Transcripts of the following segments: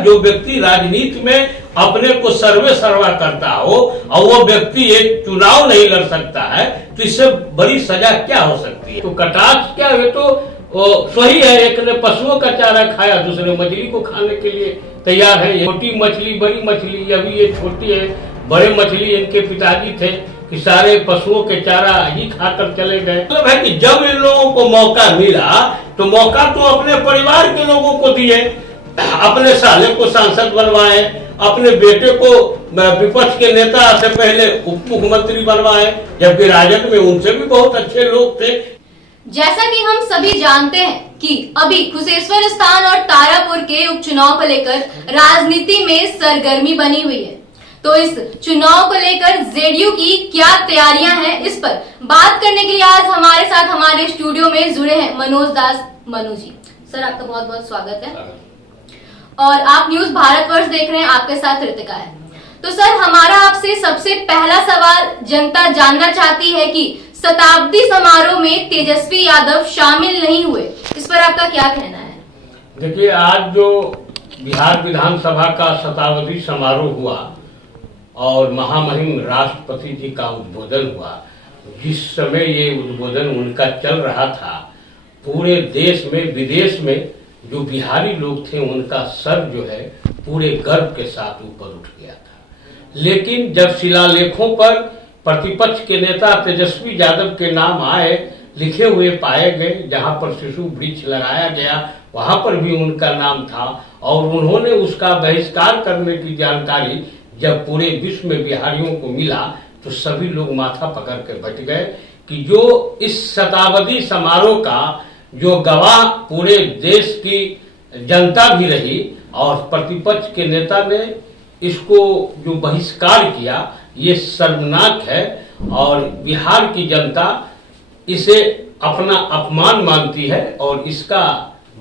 जो व्यक्ति राजनीति में अपने को सर्वे सर्वा करता हो और वो व्यक्ति एक चुनाव नहीं लड़ सकता है तो इससे बड़ी सजा क्या हो सकती है। तो कटाक्ष क्या है, तो सही है, एक ने पशुओं का चारा खाया, दूसरे मछली को खाने के लिए तैयार है। छोटी मछली बड़ी मछली, अभी ये छोटी है, बड़े मछली इनके पिताजी थे कि सारे पशुओं के चारा ही खाकर चले गए। मतलब है कि जब इन लोगों को मौका मिला तो मौका तो अपने परिवार के लोगों को दिए, अपने साले को सांसद बनवाए, अपने बेटे को विपक्ष के नेता से पहले उप मुख्यमंत्री बनवाए, जबकि राजद में उनसे भी बहुत अच्छे लोग थे। जैसा कि हम सभी जानते हैं कि अभी कुशेश्वर स्थान और तारापुर के उपचुनाव को लेकर राजनीति में सरगर्मी बनी हुई है, तो इस चुनाव को लेकर जेडीयू की क्या तैयारियां हैं, इस पर बात करने के लिए आज हमारे साथ हमारे स्टूडियो में जुड़े हैं मनोज दास। मनु जी, सर आपका बहुत बहुत स्वागत है और आप न्यूज भारतवर्ष देख रहे हैं, आपके साथ रितिका है। तो सर, हमारा आपसे सबसे पहला सवाल जनता जानना चाहती है कि शताब्दी समारोह में तेजस्वी यादव शामिल नहीं हुए, इस पर आपका क्या कहना है? देखिए, आज जो बिहार विधानसभा का शताब्दी समारोह हुआ और महामहिम राष्ट्रपति जी का उद्बोधन हुआ, जिस समय ये उद्बोधन उनका चल रहा था, पूरे देश में विदेश में जो बिहारी लोग थे उनका सर जो है पूरे गर्व के साथ ऊपर उठ गया था। लेकिन जब शिलालेखों पर प्रतिपक्ष के नेता तेजस्वी यादव के नाम आए, लिखे हुए पाए गए, जहां पर शिशु वृक्ष लगाया गया वहां पर भी उनका नाम था और उन्होंने उसका बहिष्कार करने की जानकारी जब पूरे विश्व में बिहारियों को मिला तो सभी लोग माथा पकड़ कर बैठ गए कि जो इस शताब्दी समारोह का जो गवाह पूरे देश की जनता भी रही और प्रतिपक्ष के नेता ने इसको जो बहिष्कार किया, ये शर्मनाक है और बिहार की जनता इसे अपना अपमान मानती है और इसका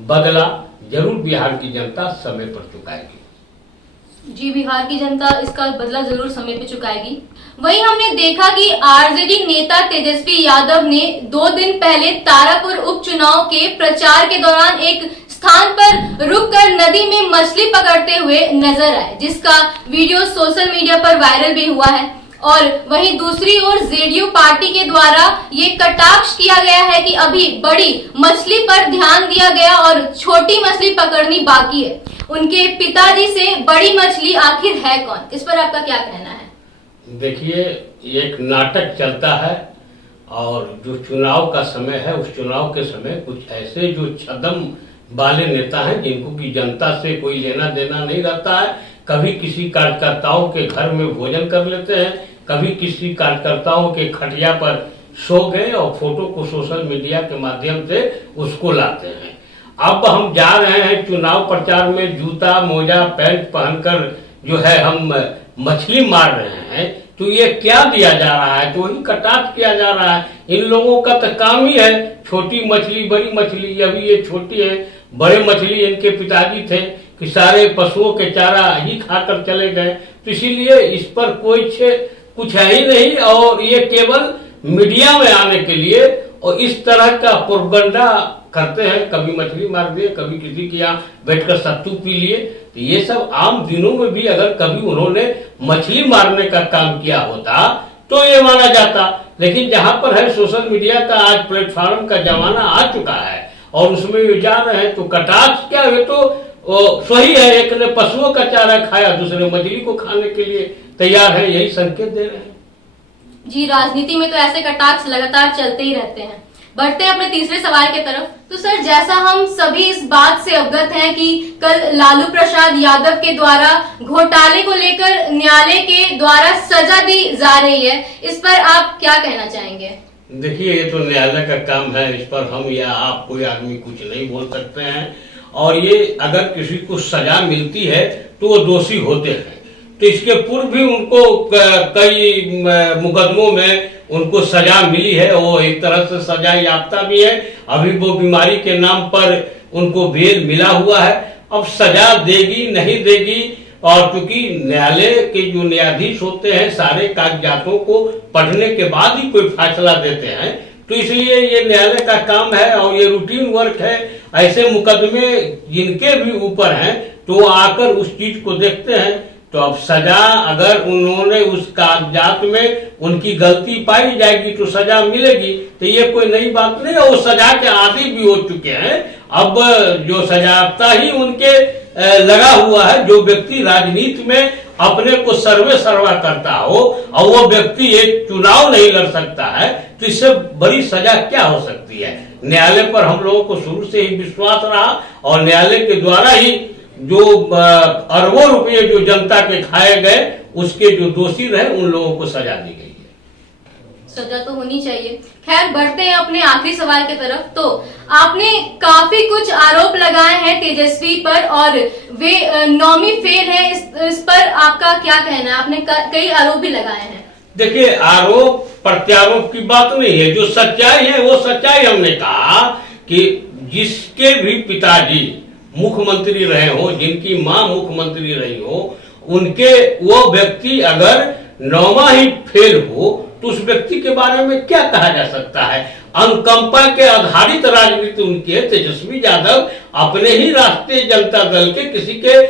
बदला जरूर बिहार की जनता समय पर चुकाएगी। जी, बिहार की जनता इसका बदला जरूर समय पे चुकाएगी। वहीं हमने देखा कि आरजेडी नेता तेजस्वी यादव ने 2 दिन पहले तारापुर उपचुनाव के प्रचार के दौरान एक स्थान पर रुककर नदी में मछली पकड़ते हुए नजर आए, जिसका वीडियो सोशल मीडिया पर वायरल भी हुआ है। और वहीं दूसरी ओर जेडीयू पार्टी के द्वारा ये कटाक्ष किया गया है कि अभी बड़ी मछली पर ध्यान दिया गया और छोटी मछली पकड़नी बाकी है। उनके पिताजी से बड़ी मछली आखिर है कौन, इस पर आपका क्या कहना है? देखिए, एक नाटक चलता है और जो चुनाव का समय है उस चुनाव के समय कुछ ऐसे जो छदम वाले नेता हैं जिनको की जनता से कोई लेना देना नहीं रहता है, कभी किसी कार्यकर्ताओं के घर में भोजन कर लेते हैं, कभी किसी कार्यकर्ताओं के खटिया पर सो गए और फोटो को सोशल मीडिया के माध्यम से उसको लाते हैं। अब हम जा रहे हैं चुनाव प्रचार में जूता मोजा पैंट पहनकर जो है हम मछली मार रहे हैं, तो ये क्या दिया जा रहा है? तो वही कटाक्ष किया जा रहा है। इन लोगों का तो काम ही है छोटी मछली बड़ी मछली, अभी ये छोटी है, बड़े मछली इनके पिताजी थे कि सारे पशुओं के चारा ही खाकर चले गए, तो इसीलिए इस पर कोई कुछ है ही नहीं और ये केवल मीडिया में आने के लिए और इस तरह का प्रोपगंडा करते हैं। कभी मछली मार दिए, कभी किसी के यहाँ बैठकर सत्तू पी लिए, तो ये सब आम दिनों में भी अगर कभी उन्होंने मछली मारने का काम किया होता तो ये माना जाता। लेकिन जहां पर है सोशल मीडिया का आज प्लेटफॉर्म का जमाना आ चुका है और उसमें ये जा रहे हैं, तो कटाक्ष क्या है, तो सही है, एक ने पशुओं का चारा खाया, दूसरे मछली को खाने के लिए तैयार है, यही संकेत दे रहे हैं। जी, राजनीति में तो ऐसे कटाक्ष लगातार चलते ही रहते हैं। बढ़ते हैं अपने तीसरे सवाल की तरफ। तो सर, जैसा हम सभी इस बात से अवगत हैं कि कल लालू प्रसाद यादव के द्वारा घोटाले को लेकर न्यायालय के द्वारा सजा दी जा रही है, इस पर आप क्या कहना चाहेंगे? देखिए, ये तो न्यायालय का काम है, इस पर हम या आप कोई आदमी कुछ नहीं बोल सकते हैं और ये अगर किसी को सजा मिलती है तो वो दोषी होते हैं। तो इसके पूर्व भी उनको कई मुकदमों में उनको सजा मिली है, वो एक तरह से सजा याफ्ता भी है। अभी वो बीमारी के नाम पर उनको बेल मिला हुआ है, अब सजा देगी नहीं देगी, और क्योंकि न्यायालय के जो न्यायाधीश होते हैं सारे कागजातों को पढ़ने के बाद ही कोई फैसला देते हैं, तो इसलिए ये न्यायालय का काम है और ये रूटीन वर्क है। ऐसे मुकदमे जिनके भी ऊपर हैं तो आकर उस चीज को देखते हैं। तो अब सजा, अगर उन्होंने उस कागजात में उनकी गलती पाई जाएगी तो सजा मिलेगी, तो ये कोई नई बात नहीं है। वो सजा के आदी भी हो चुके हैं। अब जो सजायाफ्ता ही उनके लगा हुआ है। जो व्यक्ति राजनीति में अपने को सर्वे सर्वा करता हो और वो व्यक्ति एक चुनाव नहीं लड़ सकता है, तो इससे बड़ी सजा क्या हो सकती है। न्यायालय पर हम लोगों को शुरू से ही विश्वास रहा और न्यायालय के द्वारा ही जो अरबों रुपये जो जनता के खाए गए, उसके जो दोषी रहे उन लोगों को सजा दी गई है। सजा तो होनी चाहिए। खैर, बढ़ते हैं अपने आखिरी सवाल की तरफ। तो आपने काफी कुछ आरोप लगाए हैं तेजस्वी पर और वे नौमी फेल है, इस पर आपका क्या कहना है? आपने कई आरोप भी लगाए हैं। देखिए, आरोप प्रत्यारोप की बात नहीं है। जो सच्चाई है वो सच्चाई। हमने कहा कि जिसके भी पिताजी मुख्यमंत्री रहे हो, जिनकी मां मुख्यमंत्री रही हो, उनके वो व्यक्ति अगर 9वां ही फेल हो तो उस व्यक्ति के बारे में क्या कहा जा सकता है। अनुकंपा के आधारित राजनीति उनकी है। तेजस्वी यादव अपने ही राष्ट्रीय जनता दल के किसी के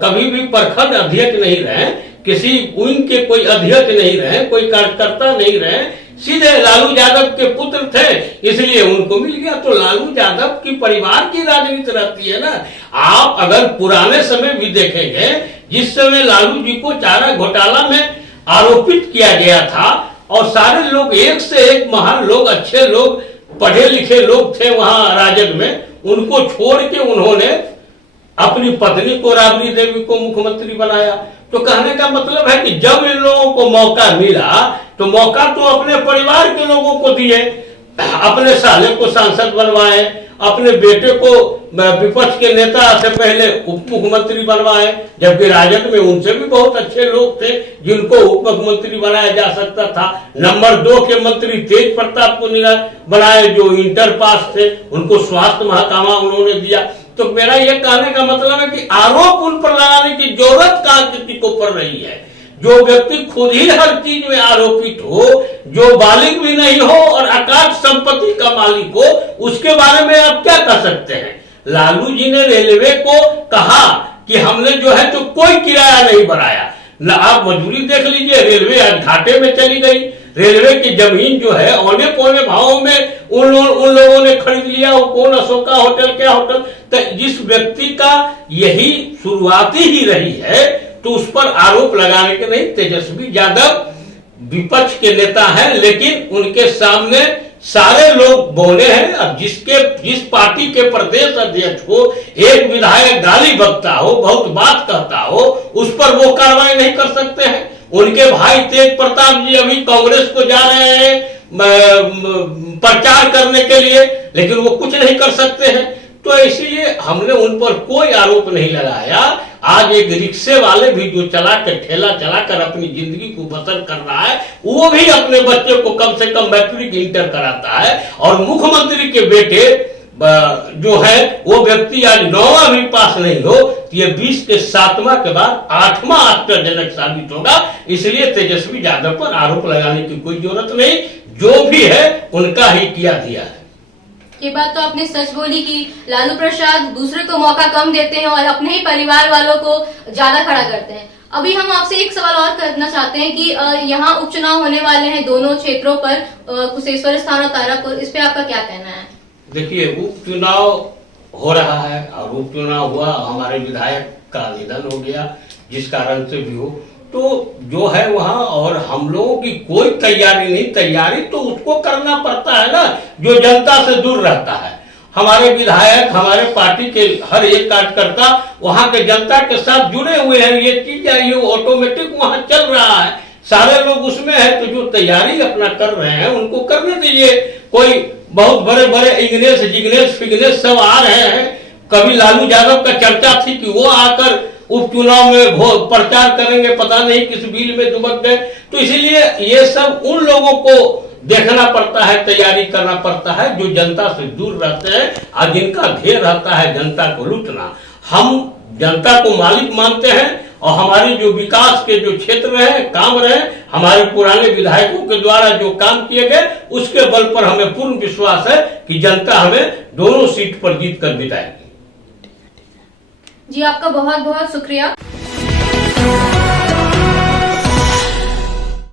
कभी भी प्रखंड अध्यक्ष नहीं रहे, किसी विंग के कोई अध्यक्ष नहीं रहे, कोई कार्यकर्ता नहीं रहे, सीधे लालू यादव के पुत्र थे, इसलिए उनको मिल गया। तो लालू यादव की परिवार की राजनीति रहती है ना। आप अगर पुराने समय भी देखेंगे, जिस समय लालू जी को चारा घोटाला में आरोपित किया गया था और सारे लोग एक से एक महान लोग, अच्छे लोग, पढ़े लिखे लोग थे वहां राजद में, उनको छोड़ के उन्होंने अपनी पत्नी को, राबड़ी देवी को मुख्यमंत्री बनाया। तो कहने का मतलब है कि जब इन लोगों को मौका मिला तो मौका तो अपने परिवार के लोगों को दिए। अपने साले को सांसद बनवाए, अपने बेटे को विपक्ष के नेता से पहले उप मुख्यमंत्री बनवाए, जबकि राजद में उनसे भी बहुत अच्छे लोग थे जिनको उप मुख्यमंत्री बनाया जा सकता था। नंबर 2 के मंत्री तेज प्रताप को बनाए जो इंटर पास थे, उनको स्वास्थ्य महकमा उन्होंने दिया। तो मेरा यह कहने का मतलब है कि आरोप उन पर लगाने की जरूरत कहां किसी को पड़ रही है। जो व्यक्ति खुद ही हर चीज में आरोपित हो, जो बालिग भी नहीं हो और अकाट संपत्ति का मालिक हो, उसके बारे में आप क्या कर सकते हैं। लालू जी ने रेलवे को कहा कि हमने जो है तो कोई किराया नहीं बढ़ाया। आप मजबूरी देख लीजिए, रेलवे आज घाटे में चली गई। रेलवे की जमीन जो है औने पौने भावों में उन लोगों ने खरीद लिया। वो कौन, अशोका होटल, क्या होटल। तो जिस व्यक्ति का यही शुरुआती ही रही है तो उस पर आरोप लगाने के नहीं। तेजस्वी यादव विपक्ष के नेता हैं, लेकिन उनके सामने सारे लोग बोले हैं। अब जिस पार्टी के प्रदेश अध्यक्ष को एक विधायक गाली बकता हो, बहुत बात कहता हो, उस पर वो कार्रवाई नहीं कर सकते हैं। उनके भाई तेज प्रताप जी अभी कांग्रेस को जा रहे हैं प्रचार करने के लिए, लेकिन वो कुछ नहीं कर सकते हैं। तो इसीलिए हमने उन पर कोई आरोप नहीं लगाया। आज एक रिक्शे वाले भी जो ठेला चलाकर अपनी जिंदगी को बसर कर रहा है, वो भी अपने बच्चे को कम से कम मैट्रिक इंटर कराता है। और मुख्यमंत्री के बेटे जो है वो व्यक्ति आज 9वां भी पास नहीं हो, तो ये 20 के 7वां के बाद 8वां आश्चर्यजनक साबित होगा। इसलिए तेजस्वी यादव पर आरोप लगाने की कोई जरूरत नहीं। जो भी है उनका ही किया दिया है। ये बात तो आपने सच बोली कि लालू प्रसाद दूसरे को मौका कम देते हैं और अपने ही परिवार वालों को ज्यादा खड़ा करते हैं। अभी हम आपसे एक सवाल और करना चाहते हैं कि यहाँ उपचुनाव होने वाले हैं दोनों क्षेत्रों पर, कुशेश्वर स्थान और तारापुर, इस पे आपका क्या कहना है? देखिए, उपचुनाव हो रहा है और उपचुनाव हुआ, हमारे विधायक का निधन हो गया, जिस कारण से भी हो, तो जो है वहां और हम लोगों की कोई तैयारी नहीं। तैयारी तो उसको करना पड़ता है ना जो जनता से दूर रहता है। हमारे विधायक, हमारे पार्टी के हर एक कार्यकर्ता वहां के जनता के साथ जुड़े हुए हैं। ये चीज ये ऑटोमेटिक वहां चल रहा है, सारे लोग उसमें है। तो जो तैयारी अपना कर रहे हैं उनको करने दीजिए। कोई बहुत बड़े बड़े इंग्लिश जिग्नेश फिग्नेश सब आ रहे हैं। कभी लालू यादव का चर्चा थी कि वो आकर उपचुनाव में प्रचार करेंगे, पता नहीं किस बिल में दुबक गए। तो इसीलिए ये सब उन लोगों को देखना पड़ता है, तैयारी करना पड़ता है जो जनता से दूर रहते हैं और जिनका ध्येय रहता है जनता को लूटना। हम जनता को मालिक मानते हैं और हमारी जो विकास के जो क्षेत्र रहे, काम रहे, हमारे पुराने विधायकों के द्वारा जो काम किए गए, उसके बल पर हमें पूर्ण विश्वास है कि जनता हमें दोनों सीट पर जीत कर बिताएगी। जी आपका बहुत बहुत शुक्रिया।